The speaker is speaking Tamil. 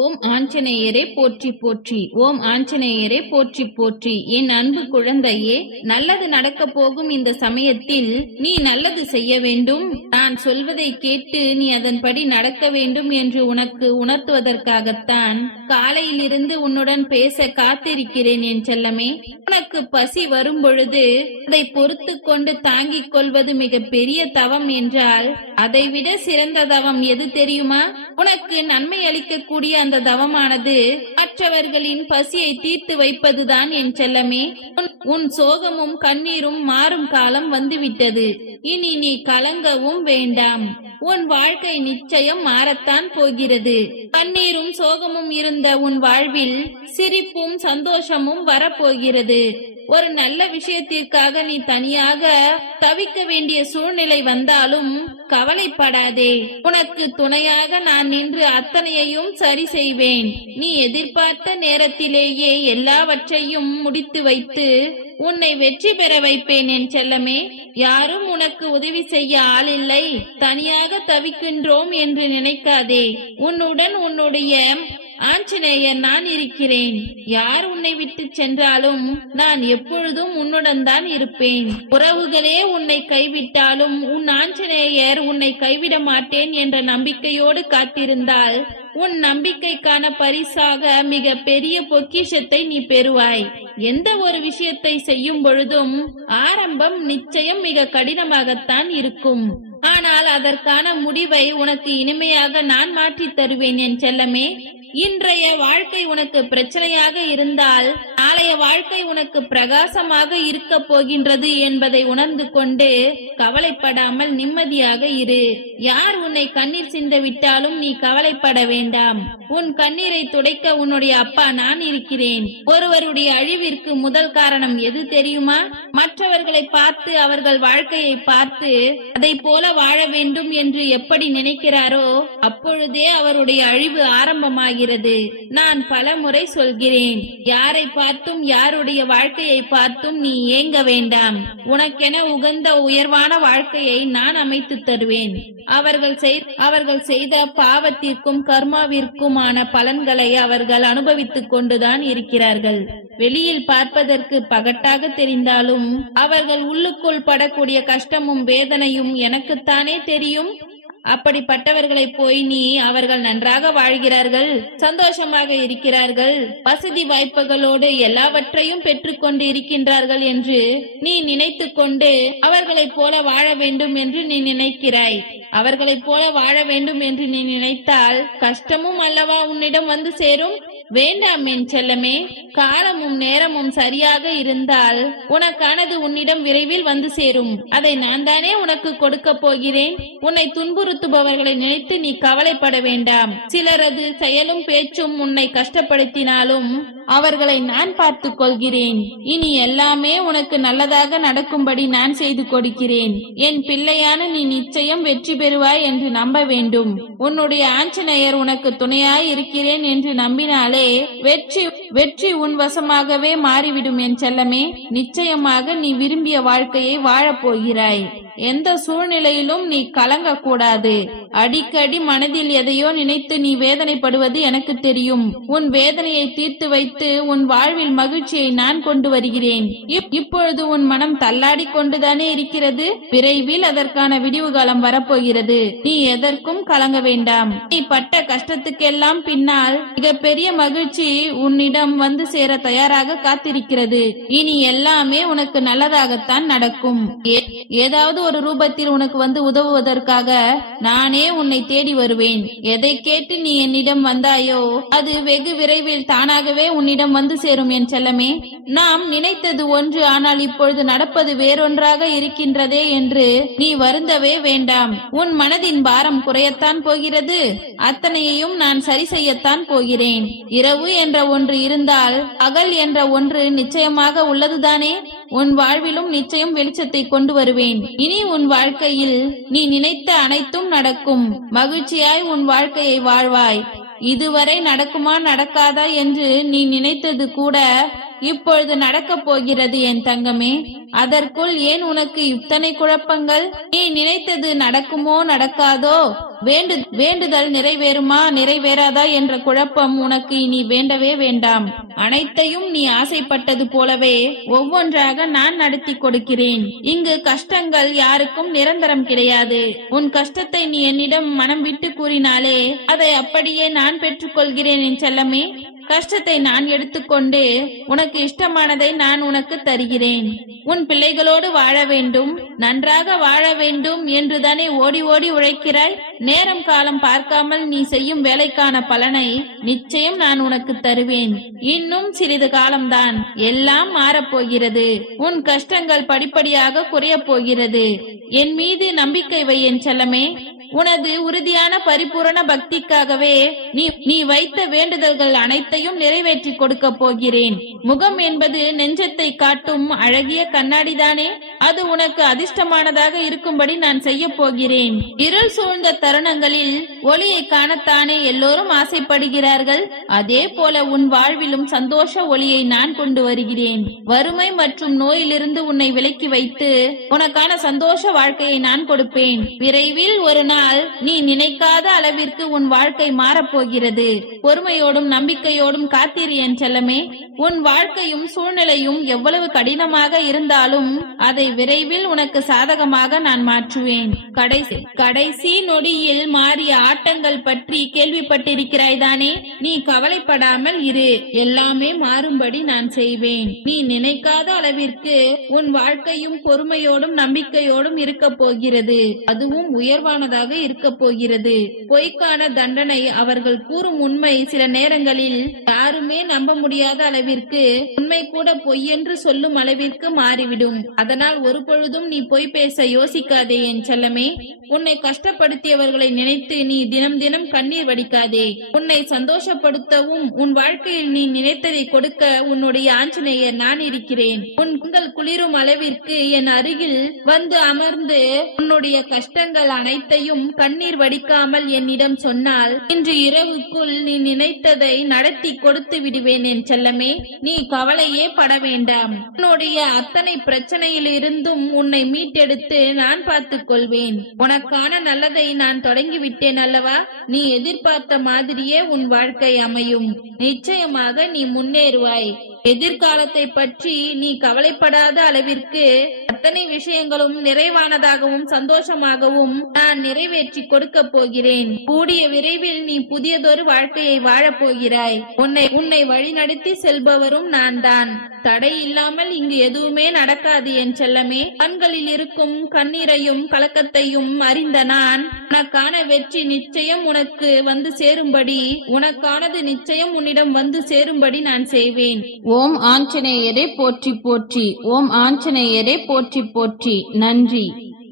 ஓம் ஆஞ்சநேயரே போற்றி போற்றி. ஓம் ஆஞ்சநேயரே போற்றி போற்றி. என் அன்பு குழந்தையே நல்லது நடக்க போகும் இந்த சமயத்தில் நீ நல்லது செய்ய வேண்டும். நான் சொல்வதை கேட்டு நீ அதன்படி நடக்க வேண்டும் என்று உனக்கு உணர்த்துவதற்காகத்தான் காலையிலிருந்து உன்னுடன் பேச காத்திருக்கிறேன் என் செல்லமே. உனக்கு பசி வரும் பொழுது அதை பொறுத்து கொண்டு தாங்கிக் கொள்வது மிக பெரிய தவம் என்றால் அதைவிட சிறந்த தவம் எது தெரியுமா? உனக்கு நன்மை அளிக்கக்கூடிய அந்த தவமானது மற்றவர்களின் பசியை தீர்த்து வைப்பதுதான் என் செல்லமே. உன்- உன் சோகமும் கண்ணீரும் மாறும் காலம் வந்துவிட்டது. இனி நீ கலங்கவும் வேண்டாம். உன் வாழ்க்கை நிச்சயம் மாறத்தான் போகிறது. கண்ணீரும் சோகமும் இருந்த உன் வாழ்வில் சிரிப்பும் சந்தோஷமும் வரப்போகிறது. ஒரு நல்ல விஷயத்திற்காக நீ தனியாக தவிக்க வேண்டிய சூழ்நிலை வந்தாலும் கவலைப்படாதே. உனக்கு துணையாக நான் நின்று அத்தனையையும் சரி செய்வேன். நீ எதிர்பார்த்த நேரத்திலேயே எல்லாவற்றையும் முடித்து வைத்து உன்னை வெற்றி பெற வைப்பேன் என் செல்லமே. யாரும் உனக்கு உதவி செய்ய ஆளில்லை. தனியாக தவிக்கின்றோம் என்று நினைக்காதே. உன்னுடன் உன்னுடைய ஆஞ்சநேயர் நான் இருக்கிறேன். யார் உன்னை விட்டு சென்றாலும் நான் எப்பொழுதும் உன்னுடன் தான் இருப்பேன். உறவுகளே உன்னை கைவிட்டாலும் உன் ஆஞ்சநேயர் உன்னை கைவிட மாட்டேன் என்ற நம்பிக்கையோடு காத்திருந்தால் உன் நம்பிக்கைக்கான பரிசாக மிக பெரிய பொக்கிஷத்தை நீ பெறுவாய். எந்த ஒரு விஷயத்தை செய்யும் பொழுதும் ஆரம்பம் நிச்சயம் மிக கடினமாகத்தான் இருக்கும். ஆனால் அதற்கான முடிவை உனக்கு இனிமையாக நான் மாற்றித் தருவேன் என் செல்லமே. இன்றைய வாழ்க்கை உனக்கு பிரச்சனையாக இருந்தால் நாளைய வாழ்க்கை உனக்கு பிரகாசமாக இருக்க போகின்றது என்பதை உணர்ந்து கொண்டு கவலைப்படாமல் நிம்மதியாக இரு. யார் உன்னை கண்ணீர் சிந்த விட்டாலும் நீ கவலைப்பட வேண்டாம். உன் கண்ணீரை துடைக்க உன்னுடைய அப்பா நான் இருக்கிறேன். ஒருவருடைய அழிவிற்கு முதல் காரணம் எது தெரியுமா? மற்றவர்களை பார்த்து அவர்கள் வாழ்க்கையை பார்த்து அதை போல வாழ வேண்டும் என்று எப்படி நினைக்கிறாரோ அப்பொழுதே அவருடைய அழிவு ஆரம்பமாகிறது. ஆகிறது. நான் பலமுறை சொல்கிறேன் யாரை பார்த்தும் யாருடைய வாழ்க்கையை பார்த்தும் நீ ஏங்க வேண்டாம். உனக்கென உகந்த உயர்வான வாழ்க்கையை நான் அமைத்து தருவேன். அவர்கள் அவர்கள் செய்த பாவத்திற்கும் கர்மாவிற்குமான பலன்களை அவர்கள் அனுபவித்துக் கொண்டுதான் இருக்கிறார்கள். வெளியில் பார்ப்பதற்கு பகட்டாக தெரிந்தாலும் அவர்கள் உள்ளுக்குள் படக்கூடிய கஷ்டமும் வேதனையும் எனக்குத்தானே தெரியும்? அப்படிப்பட்டவர்களை போய் நீ அவர்கள் நன்றாக வாழ்கிறார்கள் சந்தோஷமாக இருக்கிறார்கள் வசதி வாய்ப்புகளோடு எல்லாவற்றையும் பெற்றுக்கொண்டு இருக்கின்றார்கள் என்று நீ நினைத்து கொண்டு அவர்களைப் போல வாழ வேண்டும் என்று நீ நினைக்கிறாய். அவர்களைப் போல வாழ வேண்டும் என்று நீ நினைத்தால் கஷ்டமும் அல்லவா உன்னிடம் வந்து சேரும்? வேண்டாம் என் செல்லமே காலமும் நேரமும் சரியாக இருந்தால் உனக்கானது உன்னிடம் விரைவில் வந்து சேரும். அதை நான் தானே உனக்கு கொடுக்க போகிறேன். உன்னை துன்புறுத்துபவர்களை நினைத்து நீ கவலைப்பட வேண்டாம். சிலரது செயலும் பேச்சும் உன்னை கஷ்டப்படுத்தினாலும் அவர்களை நான் பார்த்துக் கொள்கிறேன். இனி எல்லாமே உனக்கு நல்லதாக நடக்கும்படி நான் செய்து கொடுக்கிறேன். என் பிள்ளையான நீ நிச்சயம் வெற்றி பெறுவாய் என்று நம்ப வேண்டும். உன்னுடைய ஆஞ்சநேயர் உனக்கு துணையாய் இருக்கிறேன் என்று நம்பினாலே வெற்றி வெற்றி உன் வசமாகவே மாறிவிடும் என் செல்லமே. நிச்சயமாக நீ விரும்பிய வாழ்க்கையை வாழப் போகிறாய் எந்த சூழ்நிலையிலும் நீ கலங்க கூடாது அடிக்கடி மனதில் எதையோ நினைத்து நீ வேதனைப்படுவது எனக்கு தெரியும். உன் வேதனையை தீர்த்து வைத்து உன் வாழ்வில் மகிழ்ச்சியை நான் கொண்டு வருகிறேன். இப்- இப்பொழுது உன் மனம் தள்ளாடி கொண்டுதானே இருக்கிறது? விரைவில் அதற்கான விடிவு காலம் வரப்போகிறது. நீ எதற்கும் கலங்க வேண்டாம். நீ பட்ட கஷ்டத்துக்கெல்லாம் பின்னால் மிகப்பெரிய மகிழ்ச்சி உன்னிடம் வந்து சேர தயாராக காத்திருக்கிறது. இனி எல்லாமே உனக்கு நல்லதாகத்தான் நடக்கும். ஏ- ஏதாவது ஒரு ரூபத்தில் உனக்கு வந்து உதவுவதற்காக நானே நானே உன்னை தேடி வருவேன். எதை கேட்டு நீ என்னிடம் வந்தாயோ அது வெகு விரைவில் தானாகவே உன்னிடம் வந்து சேரும் என் செல்லமே. நாம் நினைத்தது ஒன்று ஆனால் இப்பொழுது நடப்பது வேறொன்றாக இருக்கின்றதே என்று நீ வருந்தவே வேண்டாம். உன் மனதின் பாரம் குறையத்தான் போகிறது. அத்தனையையும் நான் சரி செய்யத்தான் போகிறேன். இரவு என்ற ஒன்று இருந்தால் அகல் என்ற ஒன்று நிச்சயமாக உள்ளதுதானே? உன் வாழ்விலும் நிச்சயம் வெளிச்சத்தை கொண்டு வருவேன். இனி உன் வாழ்க்கையில் நீ நினைத்த அனைத்தும் நடக்கும். மகிழ்ச்சியாய் உன் வாழ்க்கையை வாழ்வாய். இதுவரை நடக்குமா நடக்காதா என்று நீ நினைத்தது கூட இப்பொழுது நடக்கப் போகிறது என் தங்கமே. அதற்குள் ஏன் உனக்கு இத்தனை குழப்பங்கள்? நீ நினைத்தது நடக்குமோ நடக்காதோ? வேண்டு வேண்டுதல் நிறைவேறுமா நிறைவேறாதா என்ற குழப்பம் உனக்கு இனி வேண்டவே வேண்டாம். அனைத்தையும் நீ ஆசைப்பட்டது போலவே ஒவ்வொன்றாக நான் நடத்தி கொடுக்கிறேன். இங்கு கஷ்டங்கள் யாருக்கும் நிரந்தரம் கிடையாது. உன் கஷ்டத்தை நீ என்னிடம் மனம் விட்டு கூறினாலே அதை அப்படியே நான் பெற்றுக்கொள்கிறேன் என் செல்லமே. கஷ்டத்தை நான் எடுத்துக்கொண்டு உனக்கு இஷ்டமானதை நான் உனக்கு தருகிறேன். உன் பிள்ளைகளோடு வாழ வேண்டும் நன்றாக வாழ வேண்டும் என்றுதானே ஓடி ஓடி உழைக்கிறாய். நேரம் காலம் பார்க்காமல் நீ செய்யும் வேலைக்கான பலனை நிச்சயம் நான் உனக்கு தருவேன். இன்னும் சிறிது காலம்தான் எல்லாம் மாறப்போகிறது. உன் கஷ்டங்கள் படிப்படியாக குறைய போகிறது. என் மீது நம்பிக்கை வை என் செல்லமே. உனது உறுதியான பரிபூரண பக்திக்காகவே நீ நீ வைத்த வேண்டுதல்கள் அனைத்தையும் நிறைவேற்றி கொடுக்க போகிறேன். முகம் என்பது நெஞ்சத்தை காட்டும் அழகிய கண்ணாடிதானே? அது உனக்கு அதிர்ஷ்டமானதாக இருக்கும்படி நான் செய்ய போகிறேன். இருள் சூழ்ந்த தருணங்களில் ஒளியை காணத்தானே எல்லோரும் ஆசைப்படுகிறார்கள். அதே போல உன் வாழ்விலும் சந்தோஷ ஒளியை நான் கொண்டு வருகிறேன். வறுமை மற்றும் நோயிலிருந்து உன்னை விலக்கி வைத்து உனக்கான சந்தோஷ வாழ்க்கையை நான் கொடுப்பேன். விரைவில் ஒரு நாள் நீ நினைக்காத அளவிற்கு உன் வாழ்க்கை மாறப்போகிறது. பொறுமையோடும் நம்பிக்கையோடும் காத்திரு என் செல்லமே. உன் வாழ்க்கையும் சூழ்நிலையும் எவ்வளவு கடினமாக இருந்தாலும் அதை விரைவில் உனக்கு சாதகமாக நான் மாற்றுவேன். கடைசி கடைசி நொடியில் மாறிய ஆட்டங்கள் பற்றி கேள்விப்பட்டிருக்கிறாய் தானே நீ கவலைப்படாமல் இரு. எல்லாமே மாறும்படி நான் செய்வேன். நீ நினைக்காத அளவிற்கு உன் வாழ்க்கையும் பொறுமையோடும் நம்பிக்கையோடும் இருக்க போகிறது. அதுவும் உயர்வானதாக இருக்க போகிறது. பொய்க்கான தண்டனை அவர்கள் கூறும் உண்மை சில நேரங்களில் யாருமே நம்ப முடியாத அளவிற்கு உண்மை கூட பொய் என்று சொல்லும் அளவிற்கு மாறிவிடும். அதனால் ஒரு பொழுதும் நீ பொய் பேச யோசிக்காதே என் செல்லமே. உன்னை கஷ்டப்படுத்தியவர்களை நினைத்து நீ தினம் தினம் கண்ணீர் வடிக்காதே. உன்னை சந்தோஷப்படுத்தவும் உன் வாழ்க்கையில் நீ நினைத்ததை கொடுக்க உன்னுடைய ஆஞ்சநேயர் நான் இருக்கிறேன். உன் உங்கள் குளிரும் அளவிற்கு என் அருகில் வந்து அமர்ந்து உன்னுடைய கஷ்டங்கள் அனைத்தையும் கண்ணீர் வடிக்காமல் என்னிடம் சொன்னால் இன்று இரவுக்குள் நீ நினைத்ததை நடத்தி கொடுத்து விடுவேன் என் செல்லமே. நீ கவலையே பட வேண்டாம். உன்னுடைய அத்தனை பிரச்சனையில் இருந்தும் உன்னை மீட்டெடுத்து நான் பார்த்துக் கொள்வேன். உனக்கான நல்லதை நான் தொடங்கி விட்டேன் அல்லவா? நீ எதிர்பார்த்த மாதிரியே உன் வாழ்க்கை அமையும். நிச்சயமாக நீ முன்னேறுவாய். எதிர்காலத்தை பற்றி நீ கவலைப்படாத அளவிற்கு அத்தனை விஷயங்களும் நிறைவானதாகவும் சந்தோஷமாகவும் நான் நிறைவேற்றி கொடுக்க போகிறேன். கூடிய விரைவில் நீ புதியதொரு வாழ்க்கையை வாழப் போகிறாய். உன்னை உன்னை வழிநடத்தி செல்பவரும் நான் தான் தடை இல்லாமல் இங்கு எதுவுமே நடக்காது என் செல்லமே. கண்களில் இருக்கும் கண்ணீரையும் கலக்கத்தையும் அறிந்த நான் உனக்கான வெற்றி நிச்சயம் உனக்கு வந்து சேரும்படி உனக்கானது நிச்சயம் உன்னிடம் வந்து சேரும்படி நான் செய்வேன். ஓம் ஆஞ்சநேயரே போற்றி போற்றி ஓம் ஆஞ்சநேயரே போற்றி போற்றி நன்றி.